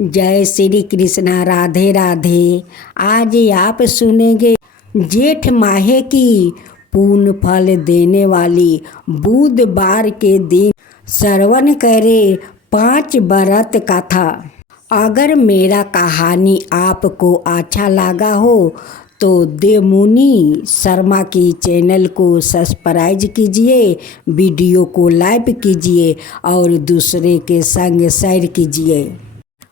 जय श्री कृष्णा। राधे राधे। आज आप सुनेंगे जेठ माह की पूर्ण फल देने वाली बुधवार के दिन श्रवण करे 5 व्रत कथा। अगर मेरा कहानी आपको अच्छा लगा हो तो देवमुनि शर्मा की चैनल को सब्सक्राइब कीजिए, वीडियो को लाइक कीजिए और दूसरे के संग शेयर कीजिए।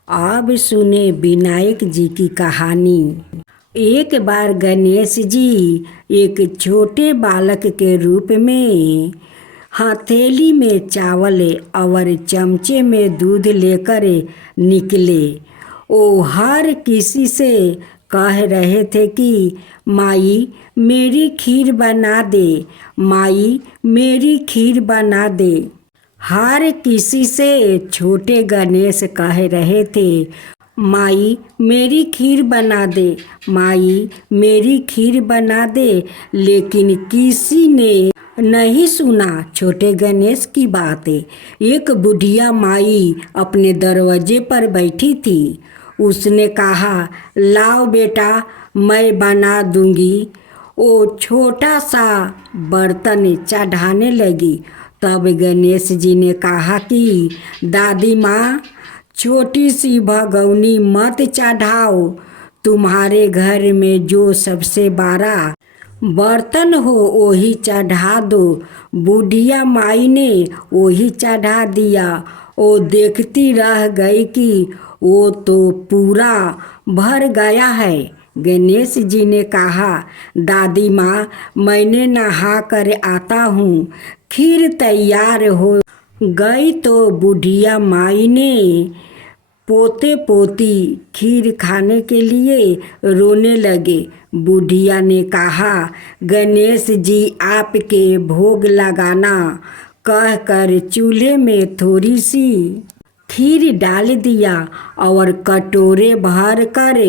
अब सुने विनायक जी की कहानी। एक बार गणेश जी एक छोटे बालक के रूप में हथेली में चावल और चमचे में दूध लेकर निकले। वो हर किसी से कह रहे थे कि माई मेरी खीर बना दे, माई मेरी खीर बना दे। हर किसी से छोटे गणेश कह रहे थे माई मेरी खीर बना दे, माई मेरी खीर बना दे, लेकिन किसी ने नहीं सुना छोटे गणेश की बातें। एक बुढ़िया माई अपने दरवाजे पर बैठी थी। उसने कहा, लाओ बेटा मैं बना दूंगी। वो छोटा सा बर्तन चढ़ाने लगी। तब गणेश जी ने कहा कि दादी माँ छोटी सी भगौनी मत चढ़ाओ, तुम्हारे घर में जो सबसे बड़ा बर्तन हो वही चढ़ा दो। बुढ़िया माई ने वही चढ़ा दिया। वो देखती रह गई कि वो तो पूरा भर गया है। गणेश जी ने कहा, दादी माँ मैंने नहा कर आता हूँ। खीर तैयार हो गई तो बुढ़िया माई ने पोते पोती खीर खाने के लिए रोने लगे। बुढ़िया ने कहा, गणेश जी आपके भोग लगाना कहकर चूल्हे में थोड़ी सी खीर डाल दिया और कटोरे भर कर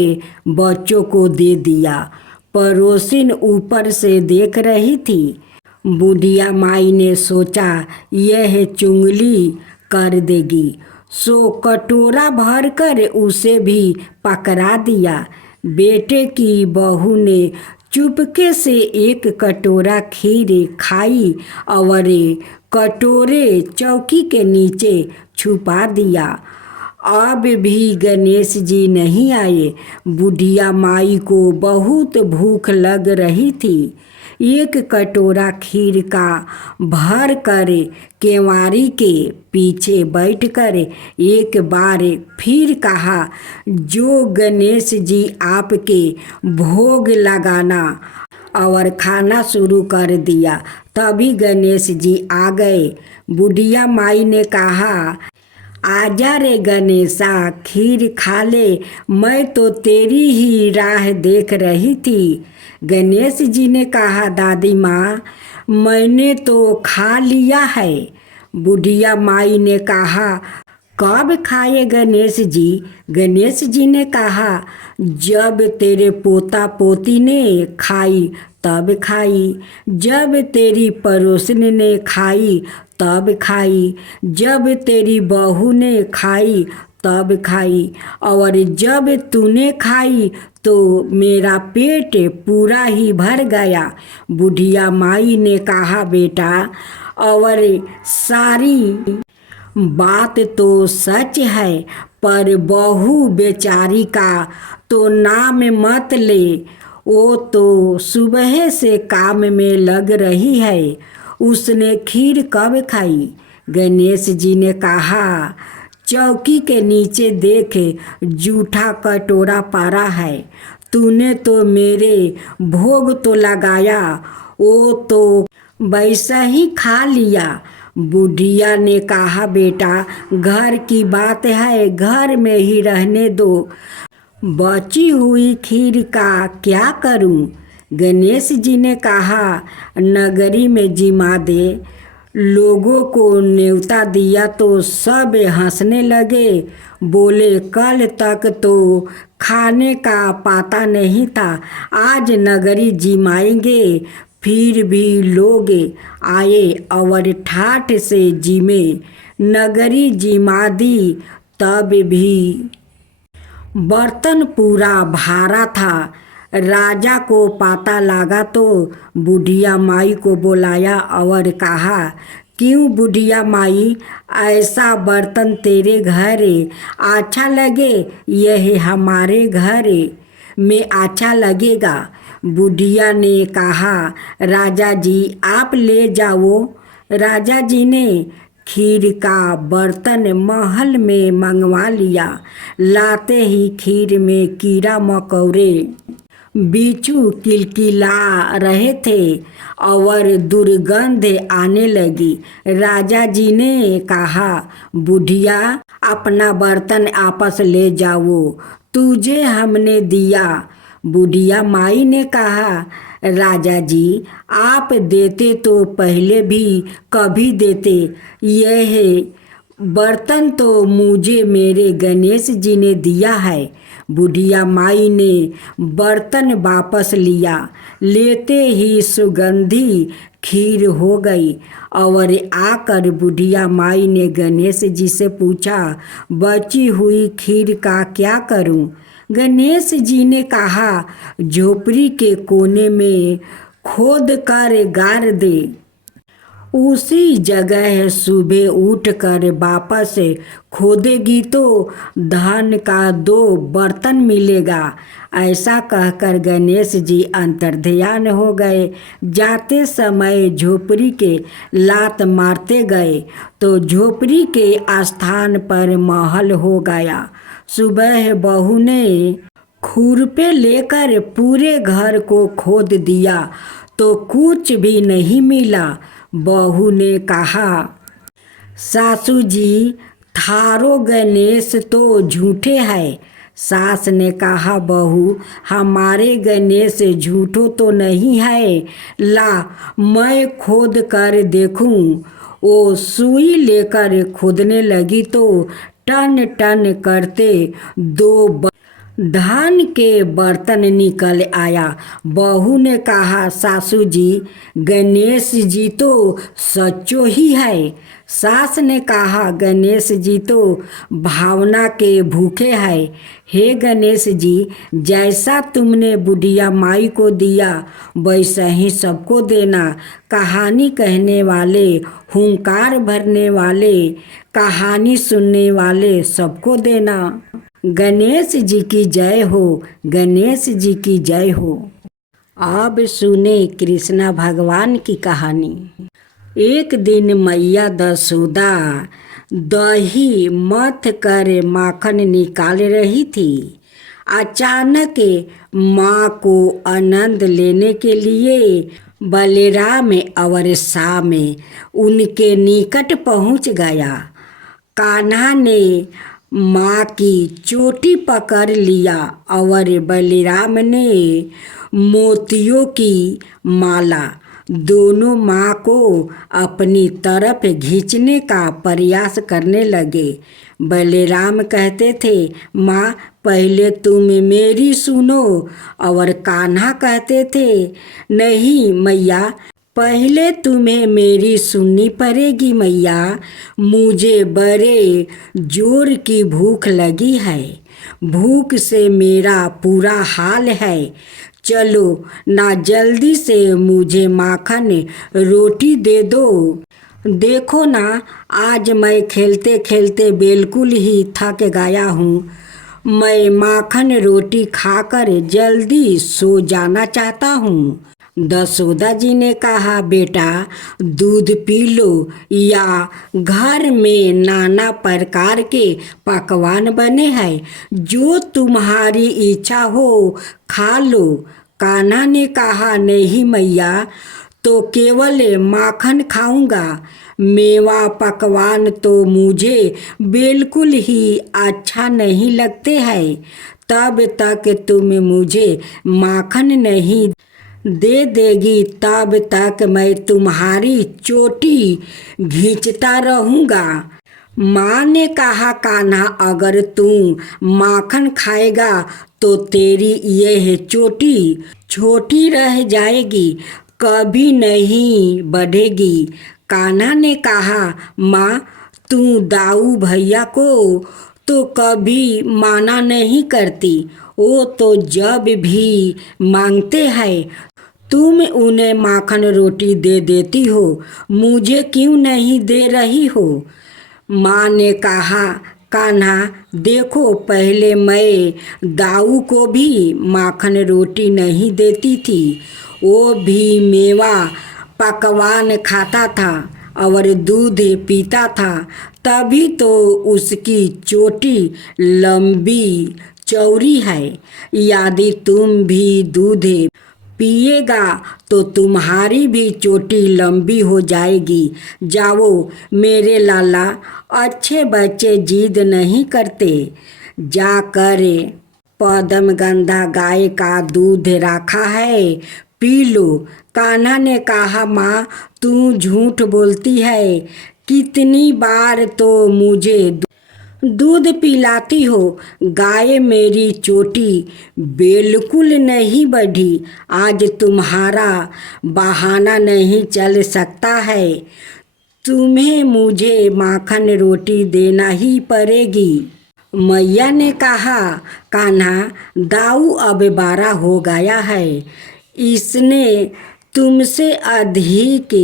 बच्चों को दे दिया। पड़ोसिन ऊपर से देख रही थी। बुढ़िया माई ने सोचा यह चुंगली कर देगी, सो कटोरा भरकर उसे भी पकड़ा दिया। बेटे की बहू ने चुपके से एक कटोरा खीर खाई और कटोरे चौकी के नीचे छुपा दिया। अब भी गणेश जी नहीं आए। बुढ़िया माई को बहुत भूख लग रही थी। एक कटोरा खीर का भर कर केवाड़ी के पीछे बैठकर एक बार फिर कहा, जो गणेश जी आपके भोग लगाना और खाना शुरू कर दिया। तभी गणेश जी आ गए। बुढ़िया माई ने कहा, आजा रे गणेशा खीर खा ले, मैं तो तेरी ही राह देख रही थी। गणेश जी ने कहा, दादी माँ मैंने तो खा लिया है। बुढ़िया माई ने कहा, कब खाए गणेश जी? गणेश जी ने कहा, जब तेरे पोता पोती ने खाई तब खाई, जब तेरी पड़ोसन ने खाई तब खाई, जब तेरी बहू ने खाई तब खाई, और जब तूने खाई तो मेरा पेट पूरा ही भर गया। बुढ़िया माई ने कहा, बेटा और सारी बात तो सच है, पर बहू बेचारी का तो नाम मत ले। वो तो सुबह से काम में लग रही है, उसने खीर कब खाई? गणेश जी ने कहा, चौकी के नीचे देख जूठा कटोरा पड़ा है, तूने तो मेरे भोग तो लगाया, वो तो वैसा ही खा लिया। बुढ़िया ने कहा, बेटा घर की बात है, घर में ही रहने दो, बची हुई खीर का क्या करूं? गणेश जी ने कहा, नगरी में जिमा दे। लोगों को न्योता दिया तो सब हंसने लगे। बोले, कल तक तो खाने का पता नहीं था, आज नगरी जिमाएंगे। फिर भी लोग आए और ठाठ से जिमे। नगरी जिमा दी तब भी बर्तन पूरा भारा था। राजा को पता लगा तो बुढ़िया माई को बुलाया और कहा, क्यों बुढ़िया माई, ऐसा बर्तन तेरे घर अच्छा लगे? यह हमारे घर में अच्छा लगेगा। बुढ़िया ने कहा, राजा जी आप ले जाओ। राजा जी ने खीर का बर्तन महल में मंगवा लिया। लाते ही खीर में कीड़ा मकोड़े बिच्छू किलकिला रहे थे और दुर्गंध आने लगी। राजा जी ने कहा, बुढ़िया अपना बर्तन आपस ले जाओ, तुझे हमने दिया। बुढ़िया माई ने कहा, राजा जी आप देते तो पहले भी कभी देते। यह बर्तन तो मुझे मेरे गणेश जी ने दिया है। बुढ़िया माई ने बर्तन वापस लिया। लेते ही सुगंधी खीर हो गई और आकर बुढ़िया माई ने गणेश जी से पूछा, बची हुई खीर का क्या करूं? गणेश जी ने कहा, झोपड़ी के कोने में खोद कर गाड़ दे। उसी जगह सुबह उठकर वापस खोदेगी तो धन का 2 बर्तन मिलेगा। ऐसा कहकर गणेश जी अंतर्ध्यान हो गए। जाते समय झोपड़ी के लात मारते गए तो झोपड़ी के स्थान पर महल हो गया। सुबह बहू ने खुरपे लेकर पूरे घर को खोद दिया तो कुछ भी नहीं मिला। बहू ने कहा, सासू जी थारो गणेश तो झूठे हैं। सास ने कहा, बहू हमारे गणेश झूठो तो नहीं है, ला मैं खोद कर देखूं। वो सुई लेकर खोदने लगी तो टन टन करते 2 धान के बर्तन निकल आया। बहू ने कहा, सासू जी गणेश जी तो सच्चो ही है। सास ने कहा, गणेश जी तो भावना के भूखे हैं। हे गणेश जी, जैसा तुमने बुढ़िया माई को दिया वैसा ही सबको देना। कहानी कहने वाले, हुंकार भरने वाले, कहानी सुनने वाले सबको देना। गणेश जी की जय हो, गणेश जी की जय हो। अब सुने कृष्णा भगवान की कहानी। एक दिन मैया यशोदा दही मथ कर माखन निकाल रही थी। अचानक माँ को आनंद लेने के लिए बलराम और श्याम उनके निकट पहुँच गया। कान्हा ने माँ की चोटी पकड़ लिया और बलराम ने मोतियों की माला। दोनों माँ को अपनी तरफ खींचने का प्रयास करने लगे। बलराम कहते थे, माँ पहले तुम मेरी सुनो, और कान्हा कहते थे, नहीं मैया पहले तुम्हें मेरी सुननी पड़ेगी मैया, मुझे बड़े जोर की भूख लगी है। भूख से मेरा पूरा हाल है। चलो ना जल्दी से मुझे माखन रोटी दे दो। देखो ना आज मैं खेलते खेलते बिल्कुल ही थक गया हूँ। मैं माखन रोटी खाकर जल्दी सो जाना चाहता हूँ। यशोदा जी ने कहा, बेटा दूध पी लो या घर में नाना प्रकार के पकवान बने हैं, जो तुम्हारी इच्छा हो खा लो। कान्हा ने कहा, नहीं मैया तो केवल माखन खाऊंगा। मेवा पकवान तो मुझे बिल्कुल ही अच्छा नहीं लगते हैं। तब तक तुम मुझे माखन नहीं दे देगी तब तक मैं तुम्हारी चोटी खींचता रहूँगा। माँ ने कहा, कान्हा अगर तू माखन खाएगा तो तेरी यह चोटी छोटी रह जाएगी, कभी नहीं बढ़ेगी। कान्हा ने कहा, माँ तू दाऊ भैया को तो कभी माना नहीं करती, वो तो जब भी मांगते हैं तुम उन्हें माखन रोटी दे देती हो, मुझे क्यों नहीं दे रही हो। माँ ने कहा, कान्हा देखो, पहले मैं दाऊ को भी माखन रोटी नहीं देती थी, वो भी मेवा पकवान खाता था और दूध पीता था, तभी तो उसकी चोटी लंबी चौड़ी है। यदि तुम भी दूध पिएगा तो तुम्हारी भी चोटी लंबी हो जाएगी। जाओ मेरे लाला, अच्छे बच्चे जिद नहीं करते, जाकर पद्मगंधा गाय का दूध रखा है, पी लो। कान्हा ने कहा, माँ तू झूठ बोलती है, कितनी बार तो मुझे दूध पिलाती हो, गाय मेरी चोटी बिल्कुल नहीं बढ़ी, आज तुम्हारा बहाना नहीं चल सकता है, तुम्हें मुझे माखन रोटी देना ही पड़ेगी। मैया ने कहा, कान्हा दाऊ अब 12 हो गया है, इसने तुमसे अधिक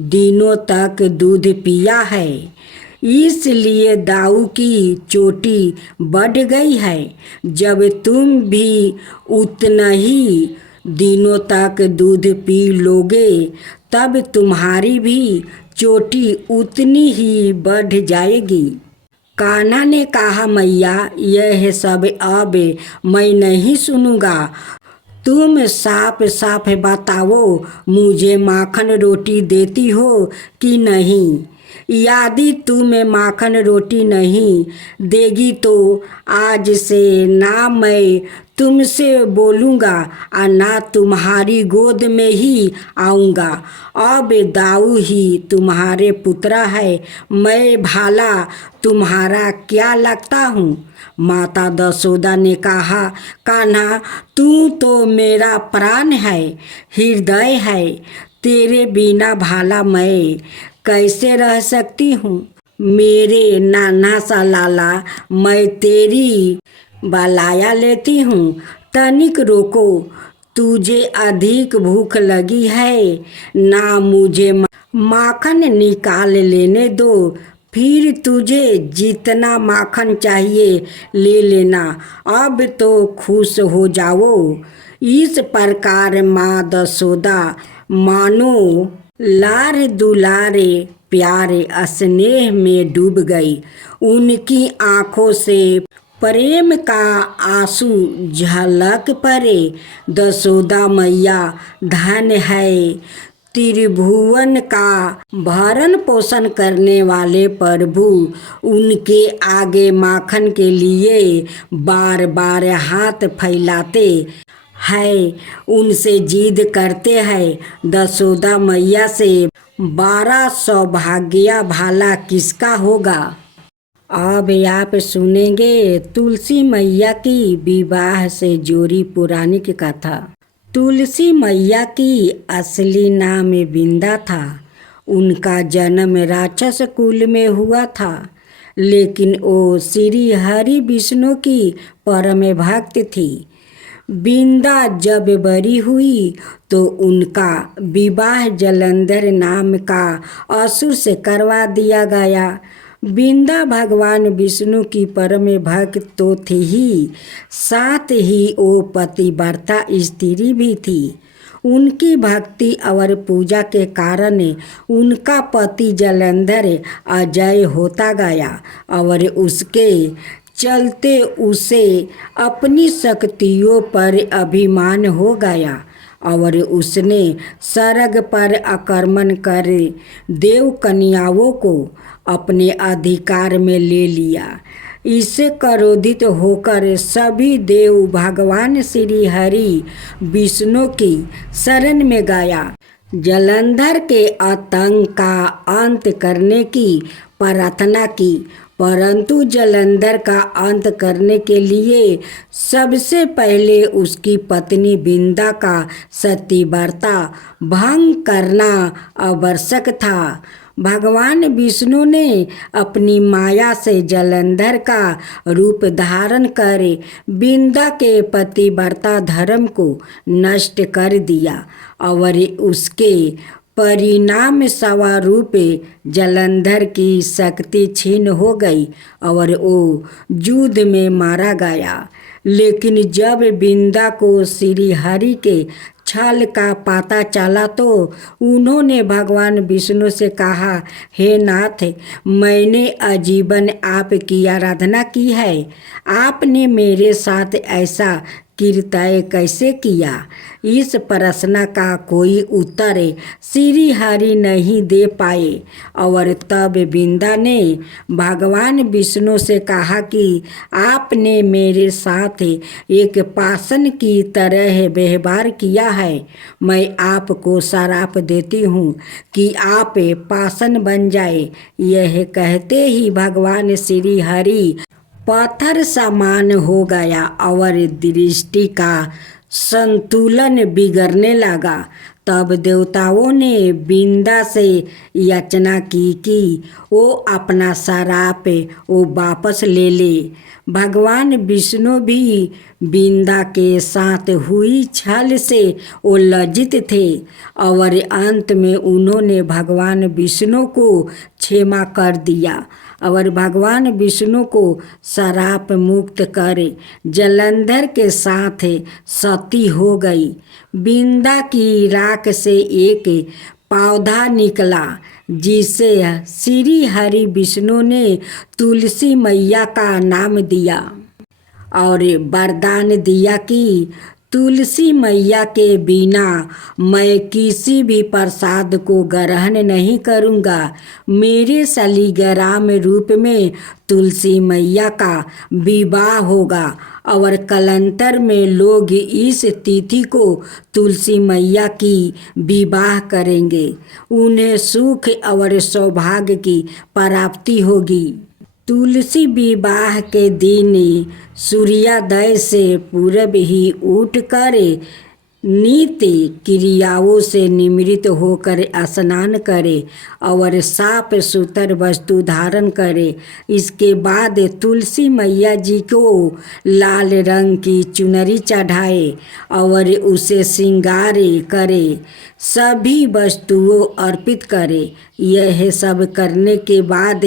दिनों तक दूध पिया है, इसलिए दाऊ की चोटी बढ़ गई है। जब तुम भी उतना ही दिनों तक दूध पी लोगे तब तुम्हारी भी चोटी उतनी ही बढ़ जाएगी। कान्हा ने कहा, मैया यह सब अब मैं नहीं सुनूंगा, तुम साफ साफ बताओ, मुझे माखन रोटी देती हो कि नहीं। यदि तुम्हें माखन रोटी नहीं देगी तो आज से ना मैं तुमसे बोलूँगा और ना तुम्हारी गोद में ही आऊँगा। अब दाऊ ही तुम्हारे पुत्र है, मैं भाला तुम्हारा क्या लगता हूँ। माता दशोदा ने कहा, कान्हा तू तो मेरा प्राण है, हृदय है, तेरे बिना भाला मैं कैसे रह सकती हूँ। मेरे नाना सा लाला, मैं तेरी बलाया लेती हूँ, तनिक रोको, तुझे अधिक भूख लगी है ना, मुझे माखन निकाल लेने दो, फिर तुझे जितना माखन चाहिए ले लेना, अब तो खुश हो जाओ। इस प्रकार माँ दशोदा मानो लार दुलारे प्यारे स्नेह में डूब गई। उनकी आँखों से प्रेम का आंसू झलक पड़े। दशोदा मैया धन है, त्रिभुवन का भरण पोषण करने वाले प्रभु उनके आगे माखन के लिए बार बार हाथ फैलाते हैं, उनसे जिद करते हैं। दशोदा मैया से 12 सौभाग्य भाला किसका होगा। अब आप सुनेंगे तुलसी मैया की विवाह से जुड़ी पौराणिक कथा। तुलसी मैया की असली नाम बिंदा था। उनका जन्म राक्षस कुल में हुआ था, लेकिन वो श्री हरि विष्णु की परम भक्त थी। बिंदा जब बड़ी हुई तो उनका विवाह जलंधर नाम का असुर से करवा दिया गया। बिंदा भगवान विष्णु की परम भक्त तो थी ही, साथ ही वो पतिव्रता स्त्री भी थी। उनकी भक्ति और पूजा के कारण उनका पति जलंधर अजय होता गया और उसके चलते उसे अपनी शक्तियों पर अभिमान हो गया और उसने स्वर्ग पर आक्रमण कर देव कन्याओं को अपने अधिकार में ले लिया। इससे क्रोधित होकर सभी देव भगवान श्री हरि विष्णु की शरण में गया। जलंधर के आतंक का अंत करने की प्रार्थना की, परंतु जलंधर का अंत करने के लिए सबसे पहले उसकी पत्नी बिंदा का सतीव्रता भंग करना आवश्यक था। भगवान विष्णु ने अपनी माया से जलंधर का रूप धारण कर बिंदा के पतिव्रता धर्म को नष्ट कर दिया और उसके परिणाम स्वरूप जलंधर की शक्ति छीन हो गई और वो युद्ध में मारा गया। लेकिन जब बिंदा को श्री हरि के छल का पता चला तो उन्होंने भगवान विष्णु से कहा, हे नाथ, मैंने आजीवन आपकी आराधना की है, आपने मेरे साथ ऐसा कृत्य कैसे किया? इस प्रश्न का कोई उत्तर श्री हरि नहीं दे पाए और तब बिंदा ने भगवान विष्णु से कहा कि आपने मेरे साथ एक पाषाण की तरह व्यवहार किया है। मैं आपको श्राप देती हूँ कि आप पाषाण बन जाए। यह कहते ही भगवान श्री हरि पत्थर समान हो गया और दृष्टि का संतुलन बिगड़ने लगा। तब देवताओं ने बिंदा से याचना की कि वो अपना श्राप वो वापस ले ले। भगवान विष्णु भी बिंदा के साथ हुई छल से वो लज्जित थे और अंत में उन्होंने भगवान विष्णु को क्षमा कर दिया और भगवान विष्णु को श्राप मुक्त कर जलंधर के साथ सती हो गई। बिंदा की राख से एक पौधा निकला जिसे श्री हरि विष्णु ने तुलसी मैया का नाम दिया और वरदान दिया कि तुलसी मैया के बिना मैं किसी भी प्रसाद को ग्रहण नहीं करूँगा। मेरे शालिग्राम रूप में तुलसी मैया का विवाह होगा और कालांतर में लोग इस तिथि को तुलसी मैया की विवाह करेंगे। उन्हें सुख और सौभाग्य की प्राप्ति होगी। तुलसी विवाह के दिन सूर्योदय से पूर्व ही उठकर नित्य क्रियाओं से निवृत्त होकर स्नान करे और साफ सुथर वस्तु धारण करे। इसके बाद तुलसी मैया जी को लाल रंग की चुनरी चढ़ाए और उसे श्रृंगार करे, सभी वस्तुओं अर्पित करे। यह सब करने के बाद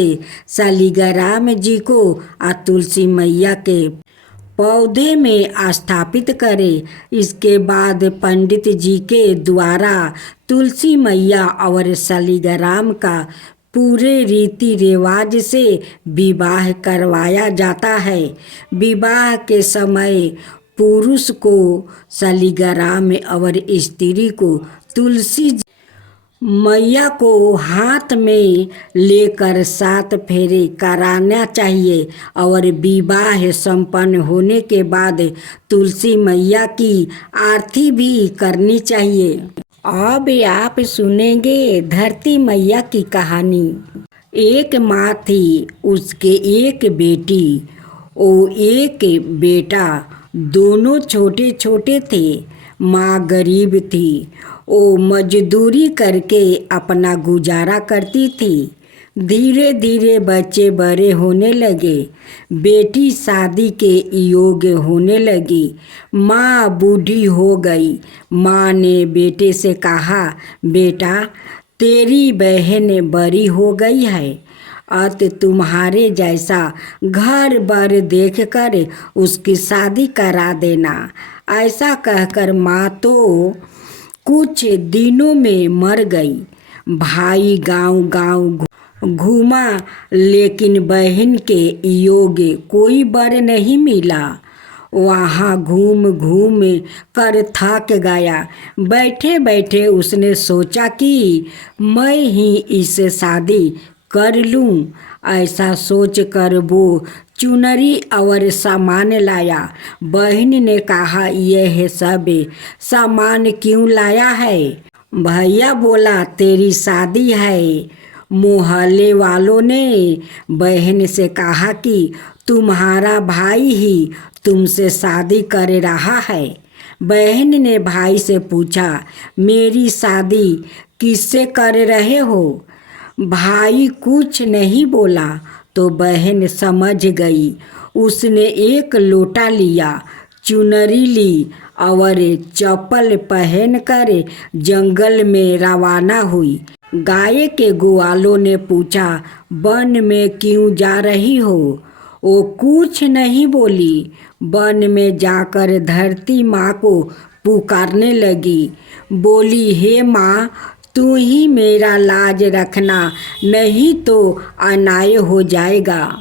शालिग्राम जी को तुलसी मैया के पौधे में स्थापित करे। इसके बाद पंडित जी के द्वारा तुलसी मैया और शालिग्राम का पूरे रीति रिवाज से विवाह करवाया जाता है। विवाह के समय पुरुष को शालिग्राम और स्त्री को तुलसी मैया को हाथ में लेकर 7 फेरे कराना चाहिए और विवाह संपन्न होने के बाद तुलसी मैया की आरती भी करनी चाहिए। अब आप सुनेंगे धरती मैया की कहानी। एक माँ थी, उसके एक बेटी और एक बेटा, दोनों छोटे छोटे थे। माँ गरीब थी, वो मजदूरी करके अपना गुजारा करती थी। धीरे धीरे बच्चे बड़े होने लगे, बेटी शादी के योग्य होने लगी, माँ बूढ़ी हो गई। माँ ने बेटे से कहा, बेटा तेरी बहन बड़ी हो गई है, अत तुम्हारे जैसा घर बार देख कर उसकी शादी करा देना। ऐसा कहकर माँ तो कुछ दिनों में मर गई। भाई गांव गांव घूमा लेकिन बहन के योग्य कोई वर नहीं मिला। वहाँ घूम घूम कर थक गया। बैठे बैठे उसने सोचा कि मैं ही इससे शादी कर लूँ। ऐसा सोच कर वो चुनरी और सामान लाया। बहन ने कहा, यह सब सामान क्यों लाया है? भैया बोला, तेरी शादी है। मोहल्ले वालों ने बहन से कहा कि तुम्हारा भाई ही तुमसे शादी कर रहा है। बहन ने भाई से पूछा, मेरी शादी किससे कर रहे हो? भाई कुछ नहीं बोला तो बहन समझ गई। उसने एक लोटा लिया, चुनरी ली और चप्पल पहनकर जंगल में रवाना हुई। गाय के ग्वालों ने पूछा, वन में क्यों जा रही हो? वो कुछ नहीं बोली। वन में जाकर धरती माँ को पुकारने लगी। बोली, हे माँ, तू ही मेरा लाज रखना, नहीं तो अन्याय हो जाएगा।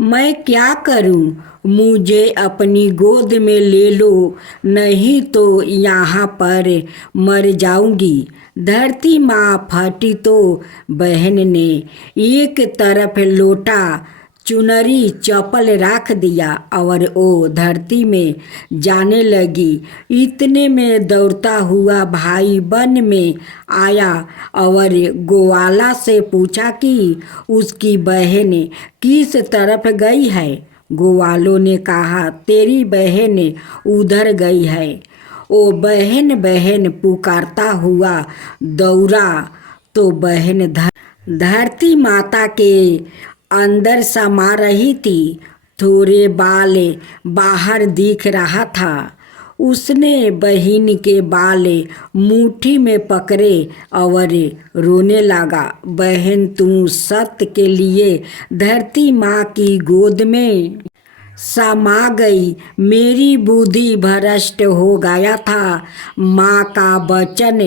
मैं क्या करूं? मुझे अपनी गोद में ले लो, नहीं तो यहाँ पर मर जाऊंगी। धरती माँ फटी तो बहन ने एक तरफ लोटा, चुनरी, चप्पल रख दिया और वो धरती में जाने लगी। इतने में दौड़ता हुआ भाई वन में आया और ग्वाला से पूछा कि उसकी बहन किस तरफ गई है। ग्वालों ने कहा, तेरी बहन उधर गई है। वो बहन बहन पुकारता हुआ दौड़ा तो बहन धरती माता के अंदर समा रही थी। थोड़े बाल बाहर दिख रहा था। उसने बहन के बाल मुट्ठी में पकड़े और रोने लगा। बहन, तू सत्य के लिए धरती माँ की गोद में समा गई। मेरी बुद्धि भ्रष्ट हो गया था। माँ का वचन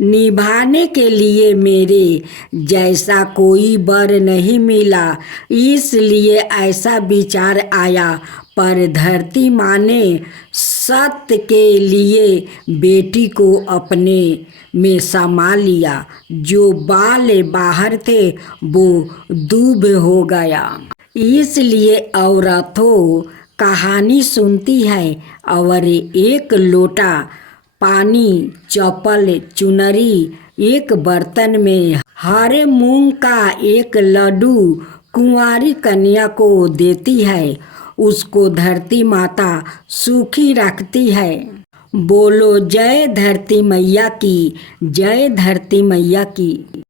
निभाने के लिए मेरे जैसा कोई वर नहीं मिला, इसलिए ऐसा विचार आया। पर धरती माँ ने सत्य के लिए बेटी को अपने में समा लिया। जो बाल बाहर थे वो दूब हो गया। इसलिए औरतों कहानी सुनती है और एक लोटा पानी, चप्पल, चुनरी एक बर्तन में हरे मूंग का एक लड्डू कुंवारी कन्या को देती है। उसको धरती माता सुखी रखती है। बोलो जय धरती मैया की, जय धरती मैया की।